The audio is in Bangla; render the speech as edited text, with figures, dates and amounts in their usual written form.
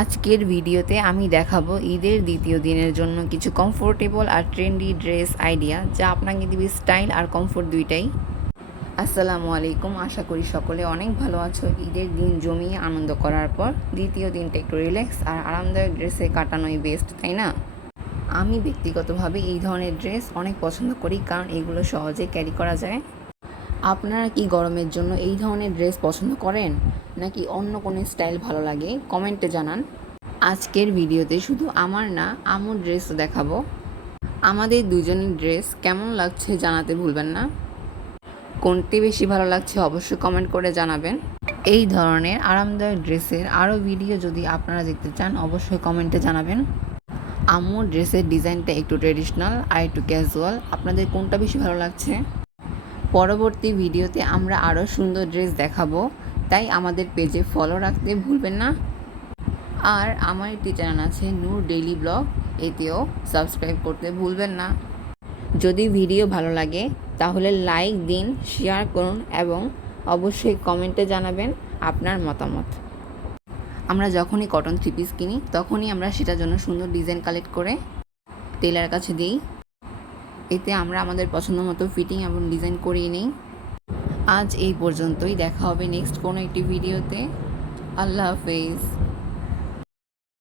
আজকের ভিডিওতে আমি দেখাবো ঈদের দ্বিতীয় দিনের জন্য কিছু কমফোর্টেবল আর ট্রেন্ডি ড্রেস আইডিয়া, যা আপনাকে দিবে স্টাইল আর কমফোর্ট দুইটাই। আসসালামু আলাইকুম, আশা করি সকলে অনেক ভালো আছো। ঈদের দিন জমিয়ে আনন্দ করার পর দ্বিতীয় দিনটা একটু রিল্যাক্স আর আরামদায়ক ড্রেসে কাটানোই বেস্ট, তাই না? আমি ব্যক্তিগতভাবে এই ধরনের ড্রেস অনেক পছন্দ করি, কারণ এগুলো সহজে ক্যারি করা যায়। আপনারা কি গরমের জন্য এই ধরনের ড্রেস পছন্দ করেন, নাকি অন্য কোনো স্টাইল ভালো লাগে? কমেন্টে জানান। আজকের ভিডিওতে শুধু আমার না, আম্মুর ড্রেসও দেখাবো। আমাদের দুজনের ড্রেস কেমন লাগছে জানাতে ভুলবেন না। কোনটি বেশি ভালো লাগছে অবশ্যই কমেন্ট করে জানাবেন। এই ধরনের আরামদায়ক ড্রেসের আরও ভিডিও যদি আপনারা দেখতে চান অবশ্যই কমেন্টে জানাবেন। আম্মুর ড্রেসের ডিজাইনটা একটু ট্রেডিশনাল আর একটু ক্যাজুয়াল, আপনাদের কোনটা বেশি ভালো লাগছে? পরবর্তী ভিডিওতে আমরা আরও সুন্দর ড্রেস দেখাবো, তাই আমাদের পেজে ফলো রাখতে ভুলবেন না। আর আমার একটি চ্যানেল আছে নূর ডেইলি ব্লগ, এতেও সাবস্ক্রাইব করতে ভুলবেন না। যদি ভিডিও ভালো লাগে তাহলে লাইক দিন, শেয়ার করুন এবং অবশ্যই কমেন্টে জানাবেন আপনার মতামত। আমরা যখনই কটন থ্রি পিস কিনি তখনই আমরা সেটার জন্য সুন্দর ডিজাইন কালেক্ট করে টেলার কাছে দিই। এতে আমরা আমাদের পছন্দ মতো ফিটিং এবং ডিজাইন করিয়ে নিই। আজ এই পর্যন্তই, দেখা হবে নেক্সট কোনো একটি ভিডিওতে। আল্লাহ হাফেজ।